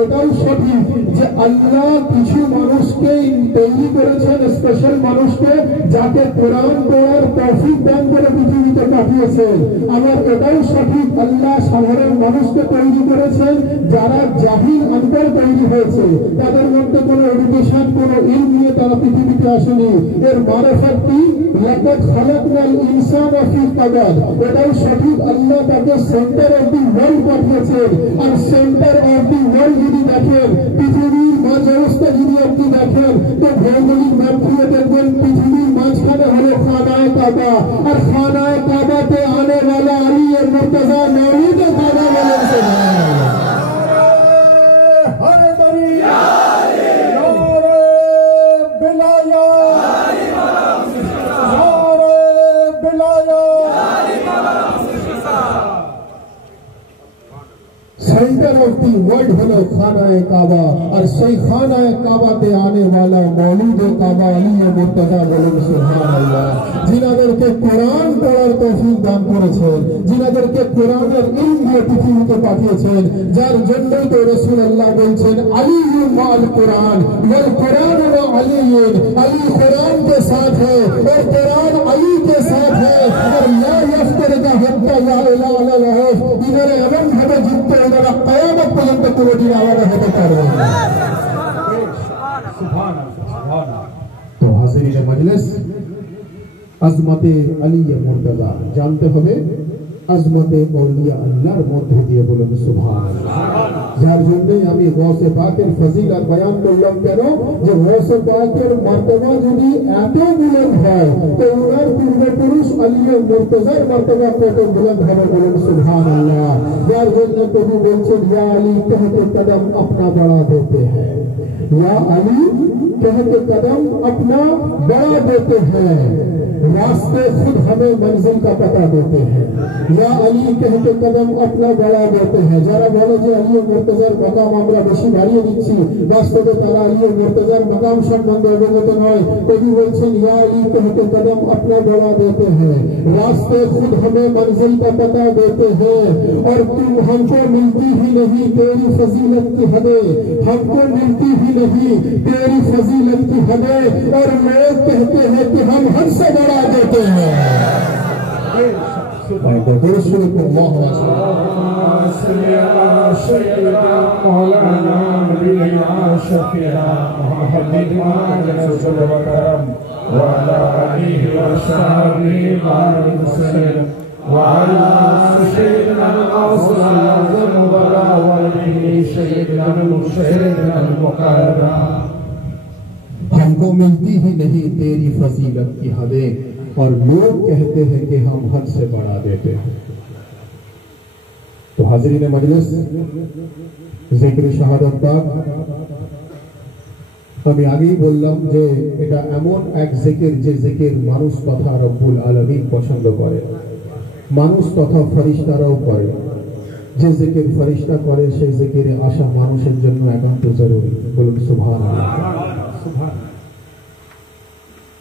এটাও সঠিক যে আল্লাহ কিছু মানুষকে তৈরি করেছেন, স্পেশাল মানুষকে, যাকে কোরআন পড়ার তৌফিক দান করে পৃথিবীতে পাঠিয়েছেন। আবার এটাও সঠিক আল্লাহ সাধারণ মানুষকে তৈরি করেছেন, যারা জাহিল আনপড় তৈরি হয়েছে, তাদের মধ্যে কোনো এডুকেশন, কোনো ইলম নিয়ে তারা পৃথিবীতে আসেনি। এর মারিফত কি? লাকাদ খালাকনাল ইনসানা ফি কাবাদ, এটাও সঠিক আল্লাহ তাকে সেন্টার অফ দি ওয়ার্ল্ড পাঠিয়েছেন। আর সেন্টার অফ দি ওয়ার্ল্ড যদি দেখেন, পৃথিবীর মাঝ অবস্থা যদি আপনি দেখেন, তো ভৌগোলিক ম্যাপ খুলে দেখবেন পৃথিবীর মাঝখানে হলো খানায়ে কাবা, আর খানায়ে কাবাতে আনে वाला अली मुर्तजा मौलूद काबा বলেন সুবহানাল্লাহ। हर दरिया नारे बिलाया, नारे बिलाया। सेंटर ऑफ दी वर्ल्ड हलो खानाए काबा, और सही खानाए काबाते आने वाला मौलूद काबा अली मुर्तजा বলেন সুবহানাল্লাহ। जिनादेरके कुरान पढ़ार तौफिक दान करेছেন, जिनादेरके कुरानेर इल्म দিয়ে পৃথিবীতে পাঠিয়েছেন, যার জন্যই তো রাসূলুল্লাহ বলছেন আলী মাল कुरान वल कुरान व अली, अली कुरान के साथ है और कुरान अली के साथ है। और ला यफ्तरिका हत्ता ला इलाहा इल्लल्लाह, इधर एमन भाবে যুক্ত ওনারা কিয়ামত পর্যন্ত কোনদিন আলাদা হতে পারবে না। সুবহানাল্লাহ। তো হাজিরিনে মজলিস, আজমতে আলী মুর্তজা জানতে হবে আজমতে আউলিয়া আল্লাহর মধ্যে দিয়ে বলুন সুবহানাল্লাহ। যার জন্যই আমি গৌসে পাকের ফজিলত বয়ান করলাম কেন, যে গৌসে পাকের মর্তবা যদি এত বুলন্দ হয় তো ওনার পূর্বপুরুষ আলী মুর্তজার মর্তবা কত বুলন্দ হবে বলুন সুবহানাল্লাহ। যার জন্য কবি বলছেন ইয়া আলী कहते कदम अपना बड़ा देते हैं, या अली कहते कदम अपना बड़ा देते हैं, रास्ते खुद हमें मंजिल का पता देते हैं। या अली कहते कदम अपना बड़ा देते हैं। যারা বলে যে আলী মুর্তজার মাকাম আমরা বেশি বাড়িয়ে দিচ্ছি, বাস্তবে তারা আলী মুর্তজার মাকাম সম্বন্ধে অবগত নয়। কবি বলছেন ইয়া আলী कहते कदम अपना बड़ा देते हैं, रास्ते खुद हमें मंजिल का पता देते हैं, और तुम हमको मिलती ही नहीं तेरी फजीलत की हदें, हमको मिलती ही नहीं तेरी फजीलत की हदें, और लोग कहते हैं कि हम हद से बढ़ा देते हैं। हमको मिलती ही नहीं तेरी फजीलत की हदें, और लोग कहते हैं कि हम हद से बढ़ा देते हैं। तो हाज़रीन मजलिस, जिक्र শাহাদাত পাক আমি আগেই বললাম যে এটা এমন এক জিকির যে জিকির মানুষ তথা রব্বুল আলামিন পছন্দ করে, মানুষ তথা ফেরেশতারাও করে। যে জিকির ফেরেশতা করে সেই জিকিরে আসা মানুষের জন্য একান্ত জরুরি। বলুন সুবহানাল্লাহ।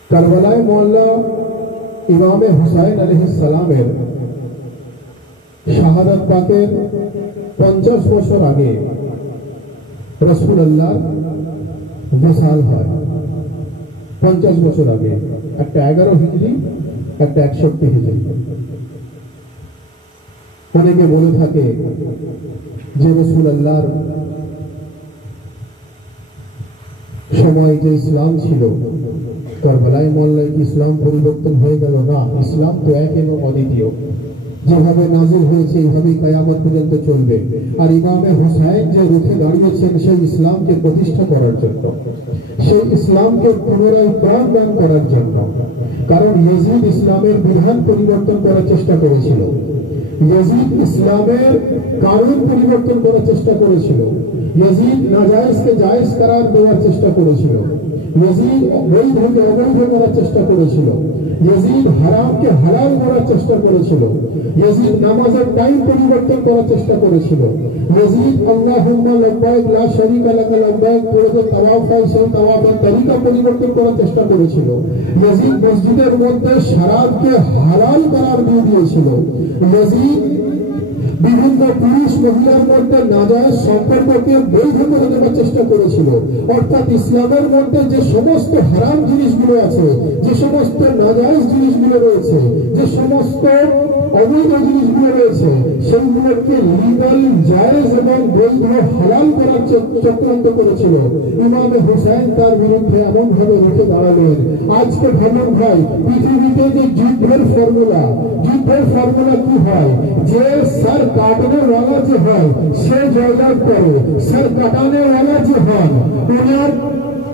কারবালায় মওলা ইমামে হুসাইন আলাইহিস সালামের শাহাদাত পাকের 50 বছর আগে রাসূলুল্লাহ বিশাল হয়। 50 বছর আগে, একটা 11 হিজরি, একটা 61 হিজরি। অনেকে বলে থাকে যে রাসূলুল্লাহর সময় যে ইসলাম ছিল, কারবালায় মওলায় কি ইসলাম পরিবর্তন হয়ে গেল? না, ইসলাম তো এক এবং অদ্বিতীয়। যেভাবে নাজিল হয়েছে এইভাবেই কিয়ামত পর্যন্ত চলবে। আর ইমামে হুসাইন যে রুখে দাঁড়িয়েছেন সেই ইসলামকে প্রতিষ্ঠা করার জন্য, সেই ইসলামকে পুনরায় প্রাণ দান করার জন্য। কারণ ইয়াজিদ ইসলামের বিধান পরিবর্তন করার চেষ্টা করেছিল, ইয়াজিদ ইসলামের কানুন পরিবর্তন করার চেষ্টা করেছিল, ইয়াজিদ নাজায়েজকে জায়েজ করার দেওয়ার চেষ্টা করেছিল, ইয়াজিদ বৈধকে অবৈধ করার চেষ্টা করেছিল, ইয়াজিদ হারামকে হালাল করার চেষ্টা করেছিল, ইয়াজিদ নামাজের টাইম পরিবর্তন করার চেষ্টা করেছিল, ইয়াজিদ আল্লাহুম্মা লাব্বাইক লা শারীকা লাকা লাব্বাইক পড়ে যে তাওয়াফ হয় সেই তাওয়াফের তরিকা পরিবর্তন করার চেষ্টা করেছিল, ইয়াজিদ মসজিদের মধ্যে শরাবকে হালাল করার দিয়ে দিয়েছিল, ইয়াজিদ বিভিন্ন পুরুষ মহিলার মধ্যে নাজায়েজ সম্পর্ককে বৈধ করে দেওয়ার চেষ্টা করেছিল। অর্থাৎ ইসলামের মধ্যে যে সমস্ত হারাম জিনিসগুলো আছে, যে সমস্ত নাজায়েজ জিনিসগুলো রয়েছে, যে সমস্ত অবৈধ জিনিসগুলো রয়েছে, সেইগুলোকে লিগাল জায়েজ এবং বৈধ হালাল করার চক্রান্ত করেছিল। ইমামে হুসাইন তার বিরুদ্ধে এমন ভাবে রুখে দাঁড়ালেন। আজকে ভাবুন ভাই, পৃথিবীতে যে যুদ্ধের ফর্মুলা কি হয়, যে सर काटने वाला जो है से जयलाभ करे, सर काटाने वाला जो है उन्हें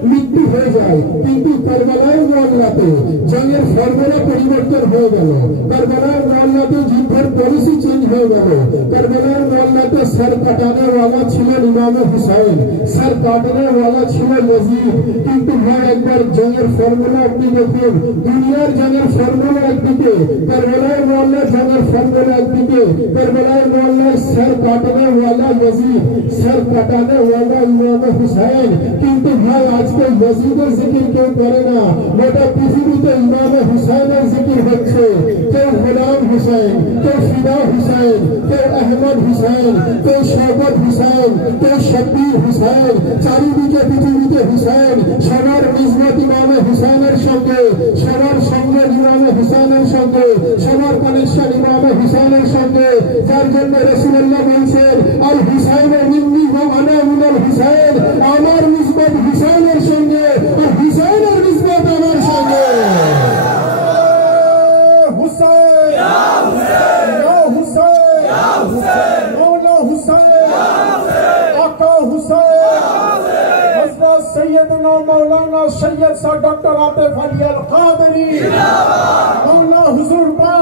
মৃত্যু হয়ে যায়। কিন্তু কারবালায় মওলাতে জঙ্গের ফর্মুলা পরিবর্তন হয়ে গেল, কারবালায় মওলাতে যুদ্ধের পলিসি চেঞ্জ হয়ে গেল। কারবালায় মওলাতে সর কাটানে ওয়ালা ছিলেন ইমামে হুসাইন, সর কাটনে ওয়ালা ছিল ইয়াজিদ। কিন্তু ভাই একবার জঙ্গের ফর্মুলা আপনি দেখুন, দুনিয়ার জঙ্গের ফর্মুলা একদিকে, কারবালায় মওলা জঙ্গের ফর্মুলা একদিকে, কারবালায় মওলা সর কাটনে ওয়ালা ইয়াজিদ, সর কাটানে ওয়ালা ইমামে হুসাইন। কিন্তু ভাই আজকে ইয়াজিদের জিকির কেউ করে না, গোটা পৃথিবীতে ইমামে হুসাইনের জিকির হচ্ছে। কেউ গোলাম হুসাইন, কেউ ফিদা হুসাইন, কেউ আহমদ হুসাইন, কেউ শওকত হুসাইন, কেউ শব্বির হুসাইন। চারিদিকে পৃথিবীতে হুসাইন, সবার নিসবত ইমামে হুসাইনের সঙ্গে, সবার সঙ্গে ইমামে হুসাইনের সঙ্গে, সবার কানেকশন ইমামে হুসাইনের সঙ্গে। যার জন্য রাসূলুল্লাহ বলেছেন আল হুসাইন মিন্নি ওয়া আনা মিনাল হুসাইন, আমার নিসবত হুসাইনের সঙ্গে আর হুসাইনের নিসবত আমার সঙ্গে। হুসাইন ইয়া হুসাইন ইয়া হুসাইন। मौला हुसैन, आका हुसैन, हज़रत सैयदना मौलाना सैयद सा डॉक्टर आतिफ अली अल कादरी, मौला हुजूर पाक।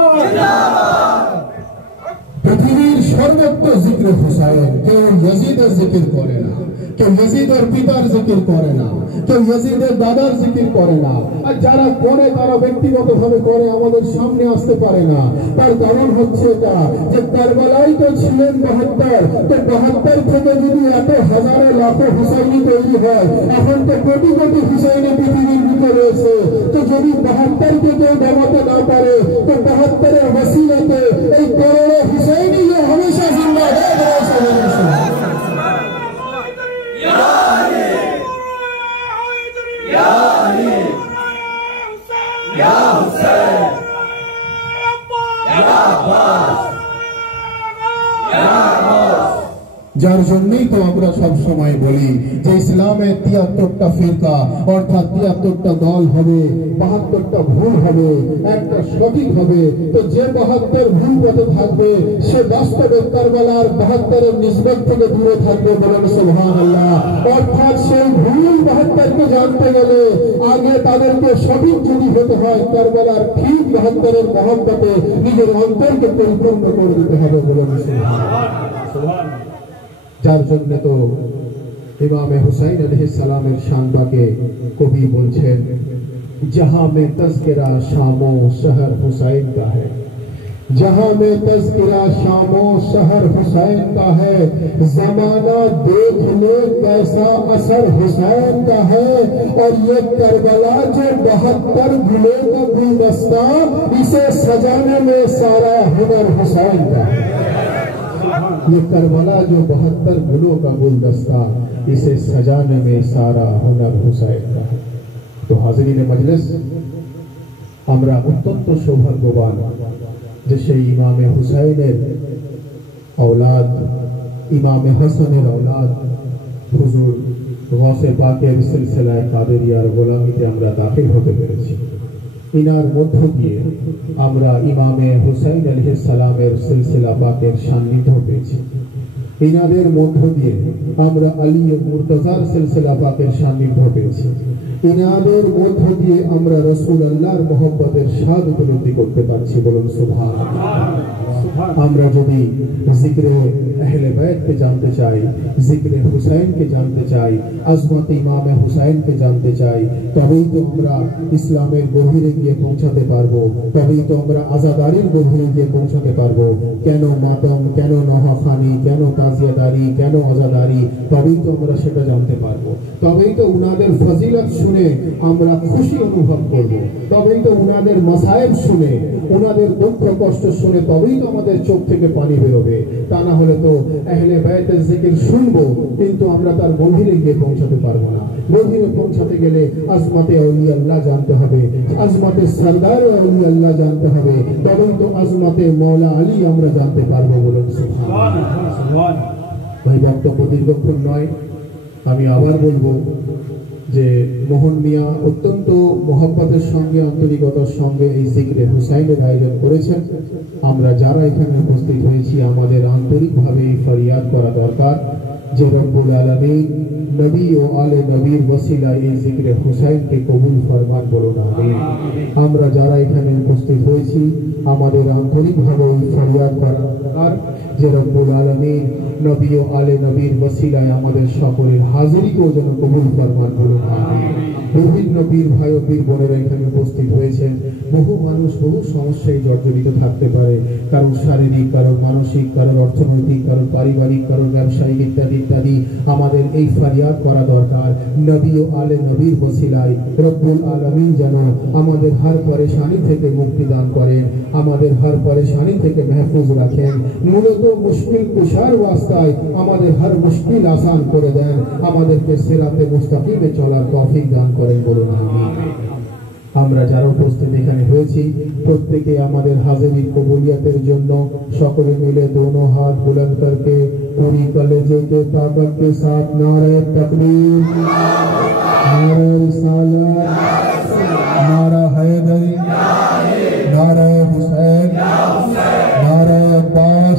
পৃথিবীর সর্বত্র জিক্র হুসাইন, কেউ ইয়াজিদের জিকির করে না, কেউ ইয়াজিদের পিতার জিকির করে না, কেউ ইয়াজিদের দাদার জিকির করে না। আর যারা করে তারা ব্যক্তিগতভাবে করে, আমাদের সামনে আসতে পারে না। তার কারণ হচ্ছে এটা যে কারবালায় তো ছিলেন ৭২, তো ৭২ থেকে যদি এত হাজারে লাখো হুসাইনি তৈরি হয়, এখন তো কোটি কোটি হুসাইনি পৃথিবীর ভিতরে রয়েছে। তো যদি ৭২কে কেউ দমাতে না পারে, তো ৭২-এর ওসিলাতে এই করোড়ো হুসাইনি হমেশা জিন্দা রয়েছে। যার জন্যই তো আমরা সব সময় বলি যে ইসলামে ৭৩টা ফিরকা অর্থাৎ ৭৩টা দল হবে, ৭২টা ভুল হবে, একটা সঠিক হবে। তো যে ৭২ ভুল পথে থাকবে সে বাস্তবে কারবালার ৭২-এর নিসবত থেকে দূরে থাকবে, বলেন সুবহানাল্লাহ। অর্থাৎ সেই ভুল ৭২কে জানতে গেলে আগে তাদেরকে সঠিক যদি হতে হয়, কারবালার ঠিক ৭২-এর মহব্বতে নিজের অন্তরকে পরিপূর্ণ করে দিতে হবে, বলেন সুবহানাল্লাহ। যার জন্য তো ইমামে হুসাইন আলাইহিস সালামের শানটাকে কবি বলছেন, जहां में तज़किरा शामो शहर हुसैन का है, जहां में तज़किरा शामो शहर हुसैन का है, जमाना देख ले कैसा असर हुसैन का है। और ये करबला जो 72 गुलों का गुलदस्ता, इसे सजाने में सारा हुनर हुसैन का है। ये करबला जो 72 गुलों का गुलदस्ता, इसे सजाने में सारा हुनर हुसैन का है। तो हाज़रीने मजलिस, আমরা অত্যন্ত সৌভাগ্যবান যে সেই ইমামে হুসাইনের औलाद, ইমামে হাসানের औलाद হুজুর গৌসে পাকের সিলসিলায়ে কাদেরিয়ার গোলামিতে আমরা দাখিল হতে পেরেছি। ইনার মধ্য দিয়ে আমরা ইমামে হুসাইন আলাইহিস সালামের সিলসিলা পাকের সান্নিধ্য পেয়েছি। ইনাদের মধ্য দিয়ে আমরা আলী ও মুর্তজার সিলসিলা পাকের সান্নিধ্য পেয়েছি। ইনাদের মধ্য দিয়ে আমরা রাসূলুল্লাহর মহব্বতের স্বাদ উপলব্ধি করতে পারছি, বলুন সুবহানাল্লাহ। আমরা যদি জিক্রে আহলে বাইতকে জানতে চাই, জিক্রে হুসাইনকে জানতে চাই, আজমত ইমামে হুসাইনকে জানতে চাই, তবেই তো আমরা ইসলামের গভীরে গিয়ে পৌঁছাতে পারবো, তবেই তো আমরা আজাদারির গভীরে গিয়ে পৌঁছাতে পারবো। কেন মাতম, কেন নহাখানি, কেন তাজিয়াদারি, কেন আজাদারি, তবেই তো আমরা সেটা জানতে পারবো। তবেই তো উনাদের ফজিলত শুনে আমরা খুশি অনুভব করব, তবেই তো উনাদের মাসায়েব শুনে, উনাদের দুঃখ কষ্ট শুনে তবেই তো আমাদের চোখ থেকে পানি বেরোবে। তা না হলে তো আহলে বাইতের জিকির শুনবো কিন্তু আমরা তার গভীরে গিয়ে পৌঁছাতে পারবো না। গভীরে পৌঁছাতে গেলে আজমতে আউলিয়া আল্লাহ জানতে হবে, আজমতে সরদার আউলিয়া আল্লাহ জানতে হবে, তবেই তো আজমতে মওলা আলী আমরা জানতে পারবো, বলুন সুবহানাল্লাহ। ভাই, বক্তব্য দীর্ঘক্ষণ নয়, আমি আবার বলবো যে মোহন মিয়া অত্যন্ত মহব্বতের সঙ্গে, আন্তরিকতার সঙ্গে এই জিক্রে হুসাইনের আয়োজন করেছেন। আমরা যারা এখানে উপস্থিত হয়েছি আমাদের আন্তরিকভাবে এই ফরিয়াদ করা দরকার যে রব্বুল আলামিন নবী ও আলে নবীর ওসিলায় এই জিক্রে হুসাইনকে কবুল ফরমান, বলুন আমিন। আমরা যারা এখানে উপস্থিত হয়েছি আমাদের আন্তরিকভাবে এই ফরিয়াদ করা দরকার যে রব্বুল আলামিন নবী ও আলে নবীর ওসিলায় আমাদের সকলের হাজিরিকেও যেন কবুল ফরমান, বলুন আমিন। বিভিন্ন পীর ভাই ও পীর বোনেরা এখানে উপস্থিত হয়েছেন। বহু মানুষ বহু সমস্যায় জর্জরিত থাকতে পারে, কারণ শারীরিক, কারণ মানসিক, কারণ অর্থনৈতিক, কারণ পারিবারিক, কারণ ব্যবসায়িক ইত্যাদি ইত্যাদি। আমাদের এই ফরিয়াদ করা দরকার নবী ও আলে নবীর ওসিলায় রব্বুল আলামিন যেন আমাদের হর পরেশানি থেকে মুক্তি দান করেন, আমাদের হর পরেশানি থেকে महफूज রাখেন। মূলত মুশকিল কুশার ওয়াস্তায় আমাদের হর মুশকিল আসান করে দেন, আমাদেরকে সিরাতে মুস্তাকিমে চলার তৌফিক দান করেন, বলুন আমিন। আমরা যারা উপস্থিত এখানে হয়েছি প্রত্যেকে আমাদের হাজিরির কবুলিয়তের জন্য সকলে মিলে दोनों हाथ बुलंद करके पूरी कलेजे के ताकत के साथ नारे तकबीर, नारे रिसालत, नारा हैदरी, नारे हुसैन, नारे अब्बास,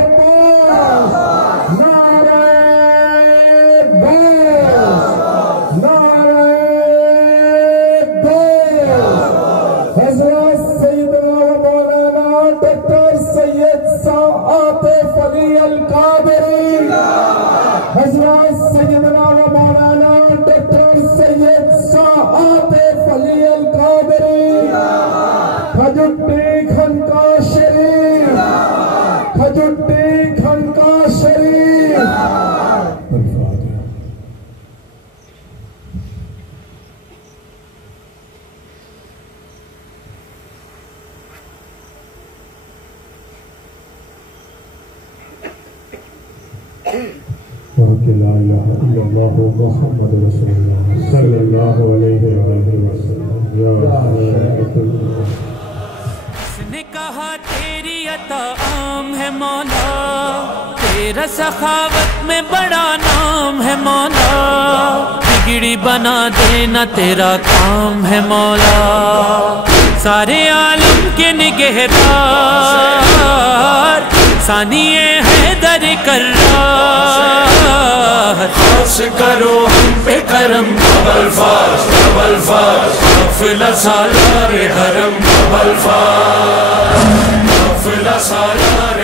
अब्बास, नारे बैस, नारे बैस। हजरत सैयदना मौलाना डॉक्टर सैयद आतिफ अली अल कादरी, हजरत सैयदना मौलाना डॉक्टर सैयद आतिफ अली अल कादरी, खजुट्टी खनका शरीफ, खजुट्टी खनका शरीफ। ला इलाहा इल्लल्लाह मुहम्मद रसूलुल्लाह सल्लल्लाहु अलैहि वसल्लम। उसने कहा तेरी अता आम है मौला, तेरा सखावत में बड़ा नाम है मौला, बिगड़ी बना देना तेरा काम है मौला, सारे आलम के निगहदार सानिए हैदर कर्रार, खास करो हम पे करम बबल फास काफिला सालार हरम बबल फास काफिला सालार